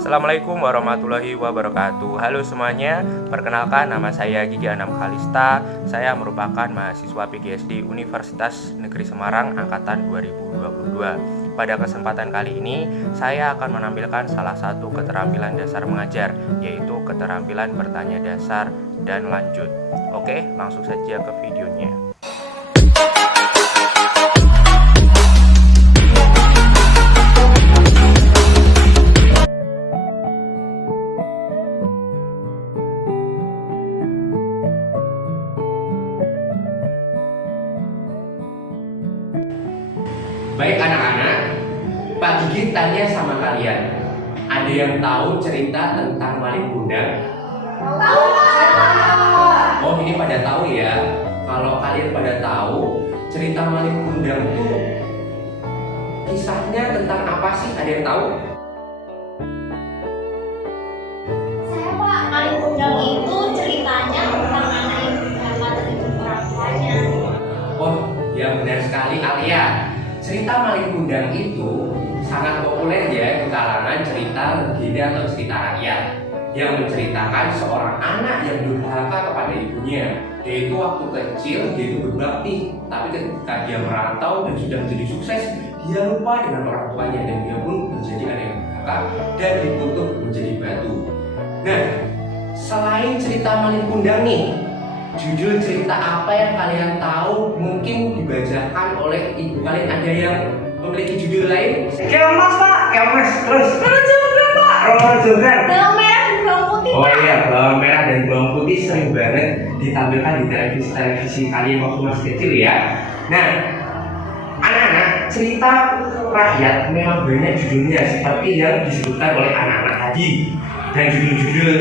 Assalamualaikum warahmatullahi wabarakatuh. Halo semuanya, perkenalkan nama saya Gigi Anam Khalista. Saya merupakan mahasiswa PGSD Universitas Negeri Semarang Angkatan 2022. Pada kesempatan kali ini, saya akan menampilkan salah satu keterampilan dasar mengajar, yaitu keterampilan bertanya dasar dan lanjut. Oke, langsung saja ke videonya. Baik anak-anak, Pak Gigi tanya sama kalian, ada yang tahu cerita tentang Malin Kundang? Oh, ini pada tahu ya. Kalau kalian pada tahu, cerita Malin Kundang itu kisahnya tentang apa sih? Ada yang tahu? Saya Pak, Malin Kundang itu ceritanya tentang anak yang bernama dari orang tuanya. Oh, ya benar sekali Alia. Cerita Malin Kundang itu sangat populer ya di kalangan cerita legenda atau cerita rakyat yang menceritakan seorang anak yang durhaka kepada ibunya. Yaitu waktu kecil dia itu berbakti, tapi ketika dia merantau dan sudah menjadi sukses, dia lupa dengan orang tuanya dan dia pun menjadi anak yang durhaka dan dikutuk menjadi batu. Nah, selain cerita Malin Kundang nih, judul cerita apa yang kalian tahu mungkin dibacakan oleh ibu kalian? Ada yang memiliki judul lain? Kemas Pak, kemas terus. Roller jogan Pak, roller jogan. Bawang merah dan bawang putih. Oh Pak. iya, bawang merah dan bawang putih sering banget ditampilkan di televisi kalian waktu masih kecil ya. Nah, anak-anak, cerita rakyat memang banyak judulnya seperti yang disebutkan oleh anak-anak tadi. Dan judul-judul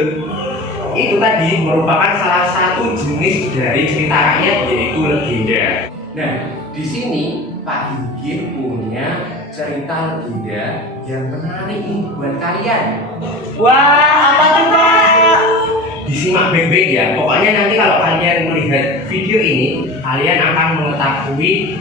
itu tadi merupakan salah satu jenis dari cerita rakyat, yaitu legenda. Nah, di sini Pak Gigi punya cerita legenda yang menarik nih buat kalian. Wah, apa tuh Pak? Disimak baik-baik ya. Pokoknya nanti kalau kalian melihat video ini, kalian akan mengetahui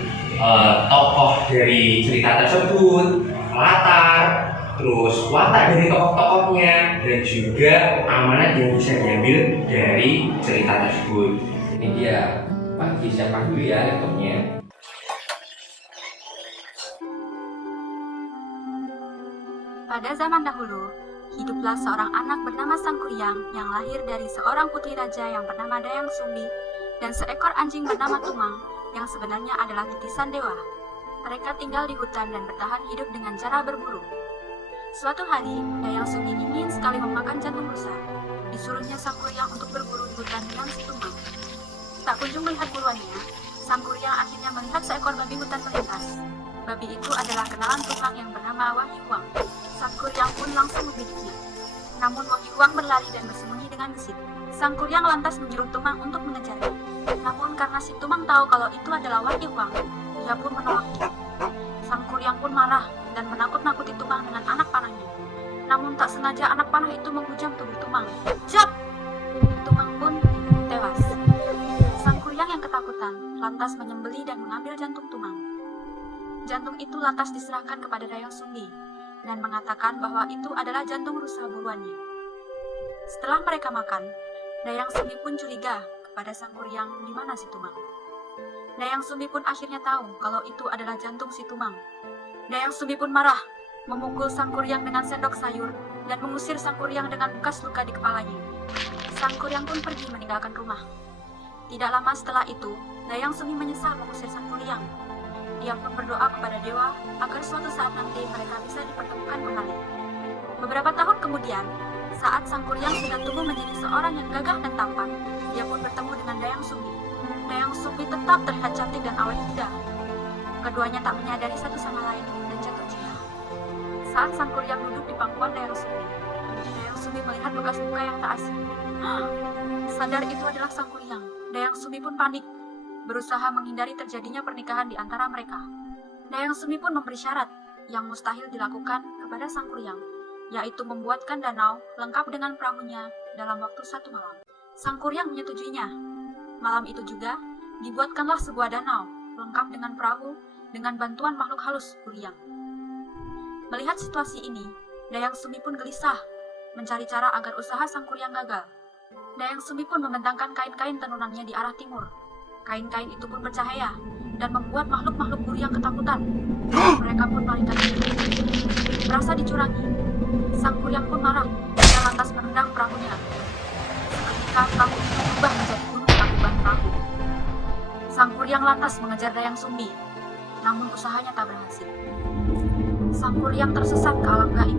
tokoh dari cerita tersebut, latar, terus watak dari tokoh-tokohnya, dan juga amanat yang bisa diambil dari cerita tersebut. Ini dia, Pak Gigi siapkan dulu ya laptopnya. Pada zaman dahulu, hiduplah seorang anak bernama Sangkuriang yang lahir dari seorang putri raja yang bernama Dayang Sumbi dan seekor anjing bernama Tumang yang sebenarnya adalah titisan dewa. Mereka tinggal di hutan dan bertahan hidup dengan cara berburu. Suatu hari, Dayang Sumbi ingin sekali memakan jantung rusa. Disuruhnya Sangkuriang untuk berburu di hutan dengan si Tumang. Tak kunjung melihat buruannya, Sangkuriang akhirnya melihat seekor babi hutan melintas. Babi itu adalah kenalan Tumang yang bernama Wahyu Huang. Sangkuriang pun langsung membisiknya. Namun Wahyu Huang berlari dan bersembunyi dengan gesit. Sangkuriang lantas menyuruh Tumang untuk mengejarnya. Namun karena si Tumang tahu kalau itu adalah Wahyu Huang, dia pun menolaknya. Sangkuriang pun marah dan menakut-nakuti Tumang dengan anak panahnya. Namun tak sengaja anak panah itu menghujam tubuh Tumang. Jap! Tumang pun tewas. Sangkuriang yang ketakutan lantas menyembelih dan mengambil jantung Tumang. Jantung itu lantas diserahkan kepada Dayang Sumbi dan mengatakan bahwa itu adalah jantung rusa buruannya. Setelah mereka makan, Dayang Sumbi pun curiga kepada Sangkuriang di mana si Tumang. Dayang Sumbi pun akhirnya tahu kalau itu adalah jantung si Tumang. Dayang Sumbi pun marah, memukul Sangkuriang dengan sendok sayur dan mengusir Sangkuriang dengan bekas luka di kepalanya. Sangkuriang pun pergi meninggalkan rumah. Tidak lama setelah itu, Dayang Sumbi menyesal mengusir Sangkuriang. Dia pun berdoa kepada dewa agar suatu saat nanti mereka bisa dipertemukan kembali. Beberapa tahun kemudian, saat Sangkuriang sudah tumbuh menjadi seorang yang gagah dan tampan, dia pun bertemu dengan Dayang Sumbi. Dayang Sumbi tetap terlihat cantik dan awet muda. Keduanya tak menyadari satu sama lain dan jatuh cinta. Saat Sangkuriang duduk di pangkuan Dayang Sumbi melihat bekas luka yang tak asing. Sadar itu adalah Sangkuriang. Dayang Sumbi pun panik, berusaha menghindari terjadinya pernikahan di antara mereka. Dayang Sumbi pun memberi syarat yang mustahil dilakukan kepada Sangkuriang, yaitu membuatkan danau lengkap dengan perahunya dalam waktu 1 malam. Sangkuriang menyetujuinya. Malam itu juga dibuatkanlah sebuah danau lengkap dengan perahu dengan bantuan makhluk halus Buriang. Melihat situasi ini, Dayang Sumbi pun gelisah, mencari cara agar usaha Sang Kuryang gagal. Dayang Sumbi pun membentangkan kain-kain tenunannya di arah timur. Kain-kain itu pun bercahaya dan membuat makhluk-makhluk Kuryang ketakutan. Mereka pun melarikan diri. Merasa dicurangi, Sang Kuryang pun marah. Dia lantas menendang perahunya. Seketika perahu itu berubah menjadi gunung tangkuban perahu. Sang Kuryang lantas mengejar Dayang Sumbi, namun usahanya tak berhasil. Sang Kuryang tersesat ke alam gaib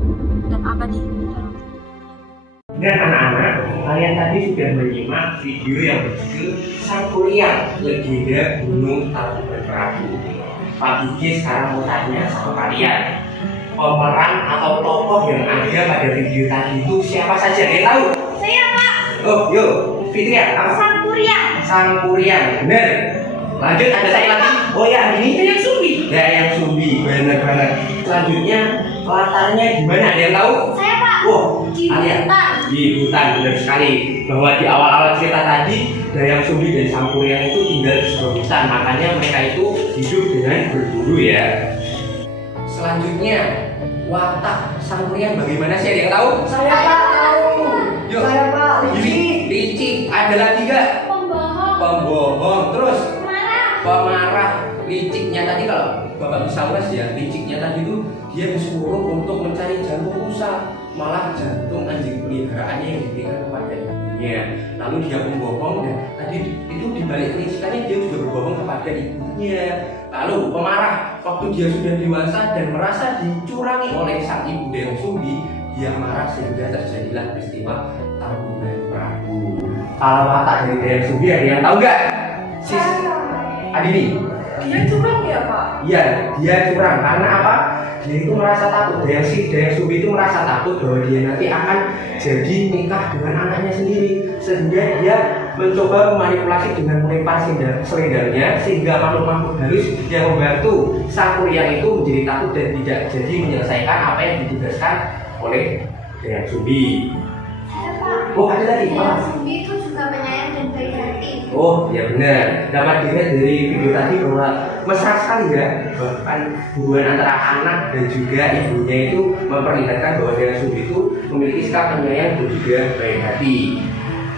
dan abadi di dalam. Dan anak-anak, kalian tadi sudah menyimak video yang berjudul Sang Kuryang, Legenda Gunung Tangkuban Perahu. Pak Gigi sekarang mau tanya sama kalian, pemeran atau tokoh yang ada pada video tadi itu siapa saja? Ada yang tahu? Saya Pak. Oh, yuk, Fitria, apa? Sang Kuryang. Sang Kuryang, bener. Lanjut, ada saya lagi. Oh ya, ini Dayang Sumbi. Dayang Sumbi, bener banget. Selanjutnya, latarnya di mana? Ada yang tahu? Saya Pak. Wah, Di kalian hutan. di hutan, benar sekali. Bahwa di awal-awal cerita tadi, Dayang Sumbi dan Sang Kuryang itu tinggal di sebuah hutan. Makanya mereka itu hidup dengan berburu ya. Selanjutnya, watak Sang Kuryang bagaimana sih? Ada yang tahu? Saya Pak. Yuk. Saya Pak, Licik. Ada lagi gak? Pembohong. Pembohong. Terus Marah. pemarah. Liciknya tadi kalau Bapak bisa ulas ya, liciknya tadi itu dia disuruh untuk mencari jantung rusa, malah jantung anjing peliharaannya yang diberikan kepada ibunya. Lalu dia pembohong dan tadi itu dibalik licikannya dia juga berbohong kepada ibunya. Lalu pemarah, waktu dia sudah dewasa dan merasa dicurangi oleh sang ibu Dayang Sumbi, dia marah sehingga terjadilah peristiwa Tangkuban Perahu. Kalau watak dari Dayang Sumbi ada yang tahu nggak? Sis, Adini. dia curang ya Pak? Iya, dia curang karena apa? Dia itu merasa takut. Dayang Sumbi itu merasa takut bahwa dia nanti akan jadi nikah dengan anaknya sendiri, sehingga dia mencoba memanipulasi dengan melempar selendangnya sehingga makhluk-makhluk halus yang membantu Sang Kuryang itu menjadi takut dan tidak jadi menyelesaikan apa yang ditugaskan oleh Dayang Sumbi. Saya Pak. Oh, ada lagi Dayang apa? Sumbi itu juga penyayang dan baik hati. Oh, ya benar. Dapat dilihat dari video tadi bahwa mesra sekali ya, bahkan hubungan antara anak dan juga ibunya itu memperlihatkan bahwa Dayang Sumbi itu memiliki sikap penyayang dan juga baik hati.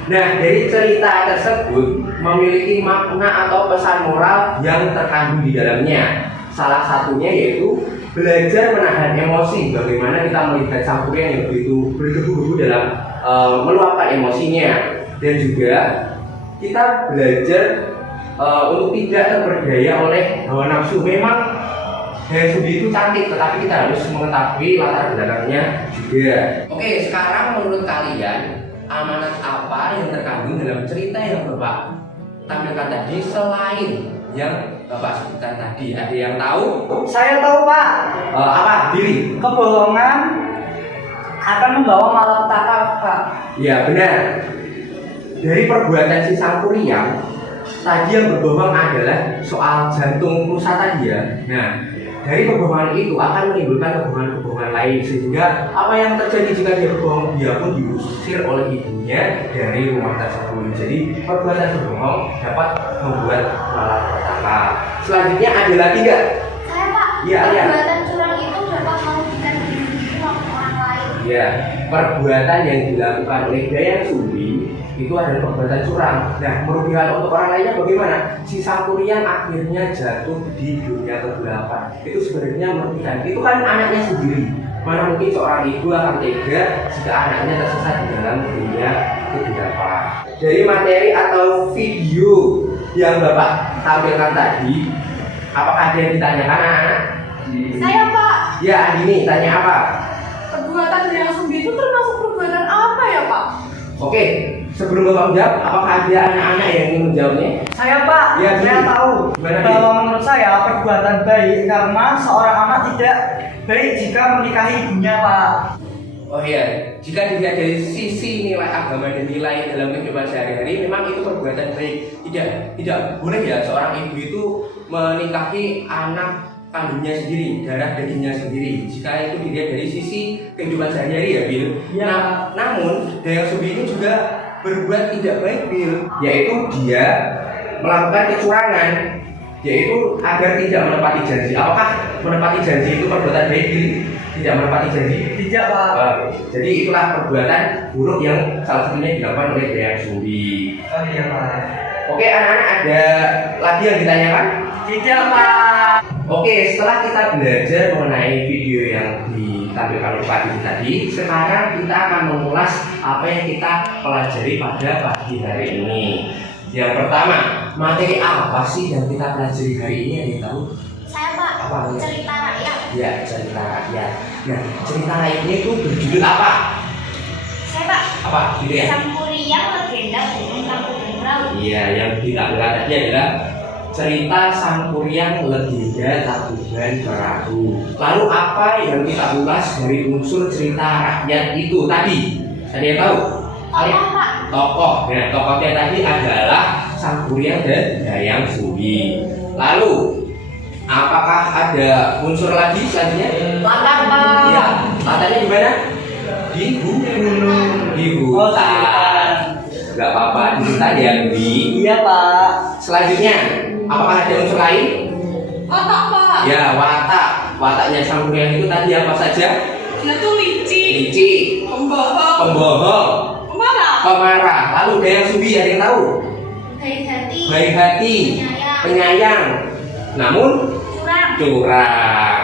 Nah, dari cerita tersebut memiliki makna atau pesan moral yang terkandung di dalamnya. Salah satunya yaitu belajar menahan emosi. Bagaimana kita melihat Sang Kuryang yang begitu bergebu-gebu dalam meluapkan emosinya, dan juga kita belajar untuk tidak terperdaya oleh hawa nafsu. Memang Dayang Sumbi itu cantik, tetapi kita harus mengetahui latar belakangnya juga. Oke, sekarang menurut kalian amanat apa yang terkandung dalam cerita yang Bapak tampilkan tadi selain yang Bapak sebutkan tadi? Ada yang tahu? Saya tahu Pak, Apa? Diri? kebohongan akan membawa malapetaka Pak. Ya benar. Dari perbuatan si Sang Kuryang tadi yang berbohong adalah soal jantung rusa tadi ya. Nah, dari kebohongan itu akan menimbulkan kebohongan-kebohongan lain, sehingga apa yang terjadi jika dia berbohong, dia pun diusir oleh ibunya dari rumah tersebut. Jadi perbuatan berbohong dapat membuat malapetaka. Selanjutnya ada lagi nggak? Saya Pak. Iya, iya. Perbuatan curang itu dapat merugikan diri sendiri maupun orang lain. Ya, perbuatan yang dilakukan oleh Dayang Sumbi itu adalah perbuatan curang. Nah, merugikan untuk orang lainnya bagaimana? Si Sang Kuryang akhirnya jatuh di dunia ke-8. Itu sebenarnya merugikan. Itu kan anaknya sendiri. Mana mungkin seorang ibu akan tega jika anaknya tersesat di dalam dunia ke-8. Dari materi atau video yang Bapak tampilkan tadi, apakah ada yang ditanyakan anak-anak? Saya Pak. Ya, Adini, tanya apa? Perbuatan Dayang Sumbi itu termasuk perbuatan apa ya Pak? Oke, sebelum Bapak menjawab, apakah ada anak-anak yang ingin menjawabnya? Saya Pak, Ya, saya Bi. tahu Gimana, Bi? bahwa menurut saya perbuatan baik karena seorang anak tidak baik jika menikahi ibunya Pak. Oh iya, jika dilihat dari sisi nilai agama dan nilai dalam kehidupan sehari-hari, memang itu perbuatan baik. Tidak boleh ya seorang ibu itu menikahi anak kandungnya sendiri, darah dagingnya sendiri. Jika itu dilihat dari sisi kehidupan sehari-hari ya, Bil. Ya. Namun Dayang Sumbi ini juga berbuat tidak baik, Bil. Yaitu dia melakukan kecurangan, yaitu agar tidak menepati janji. Apakah menepati janji itu perbuatan baik? tidak menepati janji? Tidak, Pak. Jadi itulah perbuatan buruk yang salah satunya dilakukan oleh Dayang Sumbi. Oh iya, Pak. Oke, anak-anak, ada lagi yang ditanyakan? Tidak, Pak. Oke, setelah kita belajar mengenai video yang ditampilkan oleh Pak Didi tadi, sekarang kita akan mengulas apa yang kita pelajari pada pagi hari ini. Yang pertama, materi apa sih yang kita pelajari hari ini? Ada yang tahu? Saya Pak, Apa? cerita rakyat. Ya, cerita rakyat. Nah, cerita rakyatnya itu berjudul apa? Saya Pak, Apa? Judulnya? Sang Kuryang Legenda Gunung Tangkuban Perahu. Iya, yang ditampilkan tadi adalah cerita Sang Kuryang Legenda Tangkuban Perahu. Lalu apa yang kita ulas dari unsur cerita rakyat itu tadi? Ada yang tahu? Tokoh Pak, Tokoh. Nah, tokohnya tadi adalah Sang Kuryang dan Dayang Sumbi. Lalu apakah ada unsur lagi selanjutnya? latar Pak. Ya, latarnya di mana? Di gunung. Di Oh, hutan. Gak apa-apa, di hutan ya, Bi. Iya, Pak. Selanjutnya, apakah ada unsur lain? Otak Pak. Ya, watak. Wataknya Sang Kuryang itu tadi apa saja? Dia tuh licik, Licik, pembohong, pembohong, pemarah, pemarah. Lalu Dayang Sumbi ada yang tahu? baik hati, Baik hati, penyayang, penyayang, namun curang, curang.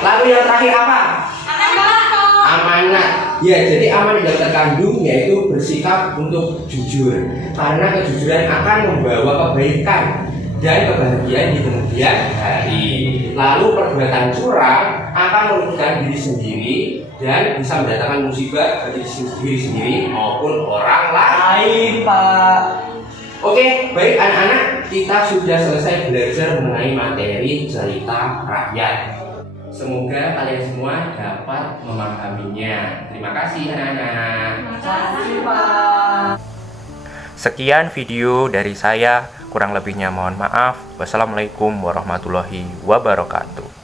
Lalu yang terakhir apa? amanah. Amanat. Ya, jadi amanat yang terkandung yaitu bersikap untuk jujur. Karena kejujuran akan membawa kebaikan dan kebahagiaan di kemudian hari. Lalu perbuatan curang akan merugikan diri sendiri dan bisa mendatangkan musibah bagi diri sendiri maupun orang lain. Baik, Pak. Oke, baik anak-anak, kita sudah selesai belajar mengenai materi cerita rakyat. Semoga kalian semua dapat memahaminya. Terima kasih anak-anak. Makasih, Pak. Sekian video dari saya, kurang lebihnya mohon maaf. Wassalamualaikum warahmatullahi wabarakatuh.